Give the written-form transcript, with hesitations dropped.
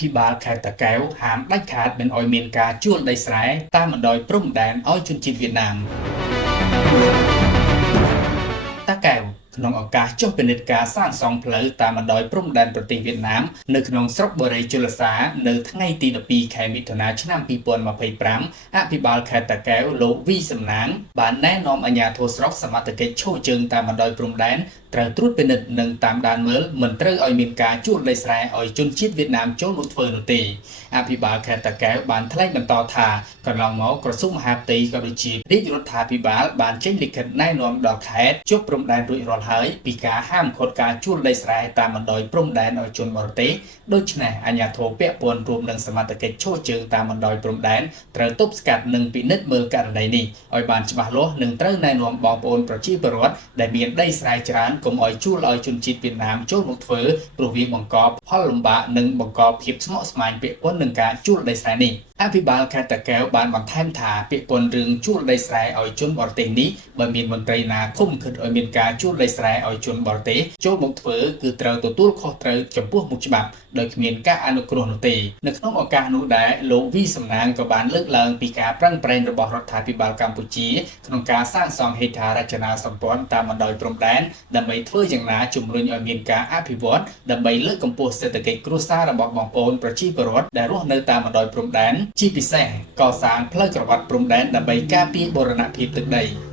ភិបាលខេត្តតាកែវហាមដាច់ខាតមិនឲ្យមានការជួលដីស្រែតាមបណ្ដោយព្រំដែនឲ្យជនជាតិវៀតណាមតាកែវក្នុងឱកាសចុះពិនិត្យការសាងសង់ផ្លូវតាមបណ្ដោយព្រំដែនប្រទេសវៀតណាមនៅក្នុងស្រុកបូរីជលសានៅថ្ងៃទី12ខែមិថុនាឆ្នាំ2025អភិបាលខេត្តតាកែវលោកវីសំណាងបានណែនាំអាជ្ញាធរស្រុកសមត្ថកិច្ចឈរជើងតាមបណ្ដោយព្រំដែនត្រូវត្រួតពិនិត្យនិងតាមដានមើលមិនត្រូវឲ្យមានការជួលដីស្រែឲ្យជនជាតិវៀតណាមចូលមកធ្វើនោះទេអភិបាលខេត្តតាកែវបានថ្លែងបន្តថាកន្លងមកក្រសួងមហាផ្ទៃក៏ដូចជារាជរដ្ឋាភិបាលបានចេញលិខិតណែនាំដល់ខេត្តជាប់ព្រំដែនរួចរាល់ហើយពីការហាមឃាត់ការជួលដីស្រែតាមបណ្ដោយព្រំដែនឲ្យជនបរទេសដូច្នេះអាជ្ញាធរពាក់ព័ន្ធរួមនឹងសមត្ថកិច្ចឈរជើងតាមបណ្ដោយព្រំដែនត្រូវទប់ស្កាត់និងពិនិត្យមើលករណីនេះឲ្យបានច្បាស់លាស់និងត្រូវណែនាំបងប្អូនប្រជាពលរដ្ឋដែលមានដីស្រែច្រើនកុំឲ្យជួលឲ្យជនជាតិវៀតណាមចូលមកធ្វើព្រោះវាបង្កផលលំបាកនិងបង្កភាពស្មុគស្មាញពាក់ព័ន្ធនឹងការជួលដីស្រែនេះអភិបាលខេត្តតាកែវបានបន្ថែមថាពាក្យពន្ធរឿងជួលដីស្រែឲ្យជនបរទេសនេះបើមានមន្ត្រីណាឃុំឃាត់ឲ្យមានការជួលដីស្រែឲ្យជនបរទេសចូលមកធ្វើគឺត្រូវទទួលខុសត្រូវចំពោះមុខច្បាប់ដោយគ្មានការអនុគ្រោះនោះទេនៅក្នុងឱកាសនោះដែរលោកវីសំណាងក៏បានលើកឡើងពីការប្រឹងប្រែងរបស់រដ្ឋាភិបាលកម្ពុជាក្នុងការសាងសង់ហេដ្ឋារចនាសម្ព័ន្ធតាមបណ្ដោយព្រំដែនដើម្បីធ្វើយ៉ាងណាជំរុញឲ្យមានការអភិវឌ្ឍដើម្បីលើកកម្ពស់សេដ្ឋកិច្ចគ្រួសាររបស់បងប្អូនប្រជាពលរដ្ឋដែលរស់នៅតាមបណ្ដោយព្រំដែនជាពិសេសកសាងផ្លូវក្រវ៉ាត់ព្រំដែនដើម្បីការពារបូរណភាពទឹកដី